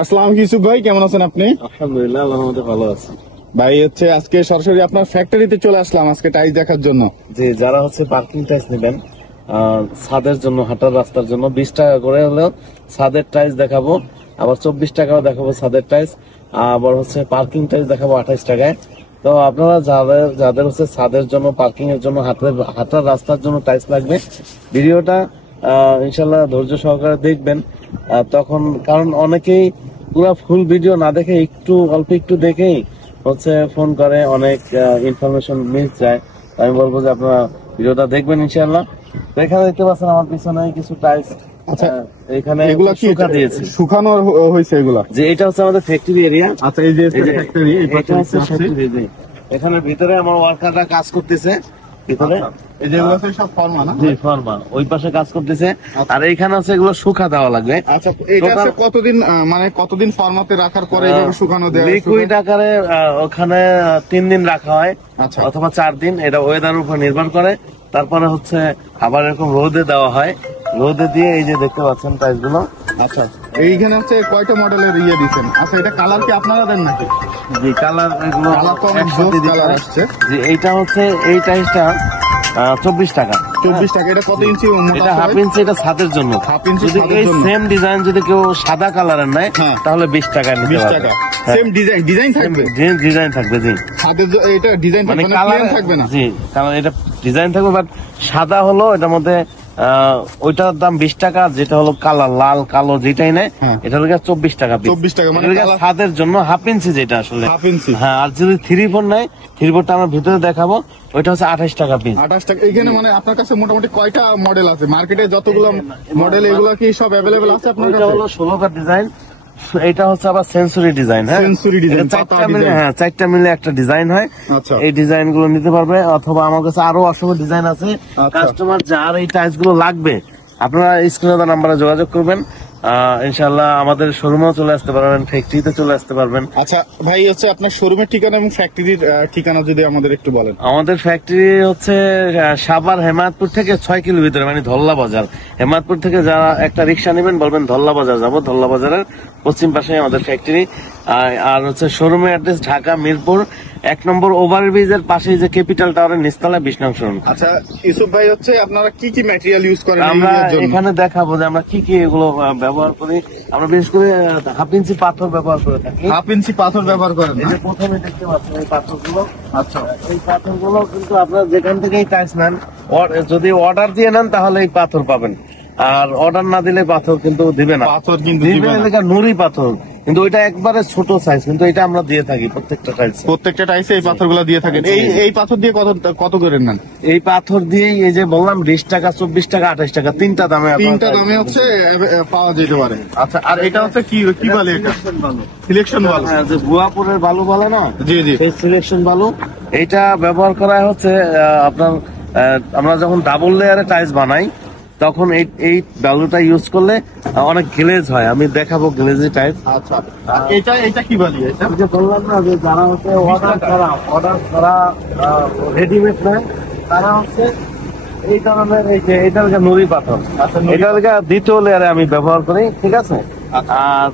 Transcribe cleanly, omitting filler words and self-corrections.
আসসালাম ইউসুফ ভাই, কেমন আছেন আপনি? আলহামদুলিল্লাহ, আল্লাহর মধ্যে ভালো আছে। ভাই আজকে সরাসরি আপনার ফ্যাক্টরিতে চলে আসলাম আজকে টাইলস দেখার জন্য। যে যারা পার্কিং টাইলস নেবেন ছাদের জন্য, হাঁটার রাস্তার জন্য 20 টাকা করে হলেও ছাদের টাইলস দেখাবো, আবার 24 টাকাও দেখাবো ছাদের টাইলস, আবার পার্কিং টাইলস দেখাবো 28 টাকায়। তো আপনারা যাদের ছাদের জন্য, পার্কিং এর জন্য, হাঁটার রাস্তার জন্য টাইলস লাগবে, ভিডিওটা ইনশাল্লাহ ধৈর্য সহকারে দেখবেন। তখন কারণ অনেকেই পুরো ফুল ভিডিও না দেখে অল্প একটু দেখেই ফোন করে, অনেক ইনফরমেশন মিস যায়। আমি বলবো যে আপনারা ভিডিওটা দেখবেন ইনশাআল্লাহ। তো এখানে দেখতে পাচ্ছেন আমার পিছনে কিছু টাইলস। আচ্ছা, এখানে এগুলা কি শুকা দিয়েছি, শুকানো হয়েছে এগুলা? যে এটা আমাদের ফ্যাক্টরি এরিয়া। আচ্ছা, এই যে ফ্যাক্টরি, এখানে ভিতরে আমার ওয়ার্কাররা কাজ করতেছে ভিতরে। এই যে এগুলো সব ফর্মা না? জি, ফর্মা ওই পাশে কাজ করতেছে। আর এইখানে এগুলো শুকা দেওয়া লাগবে। আচ্ছা, এটা কতদিন ফর্মাতে রাখার পরে এভাবে শুকানো দেওয়া? লিকুইড আকারে ওখানে 3 দিন রাখা হয়, আচ্ছা, অথবা 4 দিন, এটা ওয়েদার উপর নির্ভর করে। তারপরে আবার এরকম রোদে দেওয়া হয়, রোদে দিয়ে এই যে দেখতে পাচ্ছেন টাইলস গুলো। আচ্ছা, এইখানে কয়টা মডেলের দিচ্ছেন? আচ্ছা, এটা কালার কি আপনারা দেন নাকি? জি, কালার এগুলো তো অনেক কালার আসছে। জি, এইটা এই টাইলসটা 24 টাকা। 24 টাকা। এটা কত ইঞ্চি? এটা হাফ ইঞ্চি, এটা ছাদের জন্য। হাফ ইঞ্চি যদি এই সেম ডিজাইন যদি কেউ সাদা কালারের নেয় তাহলে 20 টাকা নিতে পারবে। সেম ডিজাইন থাকবে? ডিজাইন থাকবে, জি। ছাদের এটা ডিজাইন মানে কালার থাকবে না? জি, কারণ এটা ডিজাইন থাকবে, বাট সাদা হলো এটার মধ্যে ওইটার দাম 20 টাকা। যেটা হলো কালার, লাল কালো যেটাই নেয় এটা হলো 24 টাকা। 24 টাকা মানে ছাদের জন্য হাফ ইঞ্চি, যেটা আসলে হাফ ইঞ্চি। হ্যাঁ, আর যদি 3/4 নেয়, 3/4টা আমরা ভিতরে দেখাবো, ওইটা 28 টাকা পিস। 28 টাকা। এখানে মানে আপনার কাছে মোটামুটি কয়টা মডেল আছে? মার্কেটে যতগুলো মডেল, এগুলো কি সব অ্যাভেলেবল আছে আপনার কাছে? এটা হলো 16টা ডিজাইন। এটা আবার সেঞ্চুরি ডিজাইন। হ্যাঁ, সেঞ্চুরি ডিজাইন, 4টা মিলে একটা ডিজাইন হয়। আচ্ছা, এই ডিজাইন গুলো নিতে পারবে, অথবা আমার কাছে আরো অসংখ্য ডিজাইন আছে। কাস্টমার যার এই টাইলস গুলো লাগবে, আপনারা স্ক্রিনে দেওয়া নাম্বারে যোগাযোগ করবেন। ইনশাআল্লাহ আমাদের শোরুমেও চলে আসতে পারবেন, ফ্যাক্টরিতে চলে আসতে পারবেন। আচ্ছা ভাই, আপনার শোরুমের ঠিকানা এবং ফ্যাক্টরির ঠিকানা যদি আমাদের একটু বলেন। আমাদের ফ্যাক্টরি সাভার হেমায়তপুর থেকে 6 কিলো ভিতরে, মানে ধল্লা বাজার। হেমায়তপুর থেকে যারা একটা রিক্সা নেবেন, বলবেন ধল্লা বাজার যাবো, ধল্লা বাজারের পশ্চিম পাশে আমাদের ফ্যাক্টরি। আর শোরুমের অ্যাড্রেস ঢাকা মিরপুর 1 নম্বর ওভারব্রিজের পাশে, যে ক্যাপিটাল টাওয়ারের নিচতলায় 20 নং শোরুম। আচ্ছা ইউসুফ ভাই, আপনারা কি কি ম্যাটেরিয়াল ইউজ করেন? আমরা এখানে দেখাবো যে আমরা কি কি এগুলো ব্যবহার করি। আমরা বিশেষ করে হাফ ইঞ্চি পাথর ব্যবহার করে থাকি। হাফ ইঞ্চি পাথর ব্যবহার করেন? এই যে প্রথমে দেখতে পাচ্ছেন এই পাথরগুলো। আচ্ছা, এই পাথরগুলো কিন্তু আপনারা যেখান থেকেই টাইলস নেন, যদি অর্ডার দিয়ে নেন তাহলে এই পাথর পাবেন, আর অর্ডার না দিলে পাথর কিন্তু দিবে না। পাথর কিন্তু দিবে না, নুড়ি পাথর, কিন্তু ওইটা একবারে ছোট সাইজ, কিন্তু এটা আমরা দিয়ে থাকি প্রত্যেকটা টাইলসে এই পাথরগুলো দিয়ে থাকেন। এই পাথর দিয়ে কত করে নেন? এই পাথর দিয়ে এই যে বললাম 20 টাকা, 24 টাকা, 28 টাকা, তিনটা দামে পাওয়া যেতে পারে। আচ্ছা, আর এটা কি বলে? এটা সিলেকশন বালু। হ্যাঁ, যে ভুয়াপুরের বালু বলে না? জি জি, এই সিলেকশন বালু। এটা ব্যবহার করা আপনার আমরা যখন ডাবল লেয়ারে টাইলস বানাই, তখন এই বালুটা ইউজ করলে অনেক গ্লেজ হয়। আমি দেখাবো গ্লেজি টাইপ। আচ্ছা, এটা কি বলি? এটা যে বললাম না, যে যারা অর্ডার করা রেডিমেড নেয়, তারা এই ধরনের এটা নুড়ি পাথর। এটা দ্বিতীয় লেয়ারে আমি ব্যবহার করি, ঠিক আছে। আর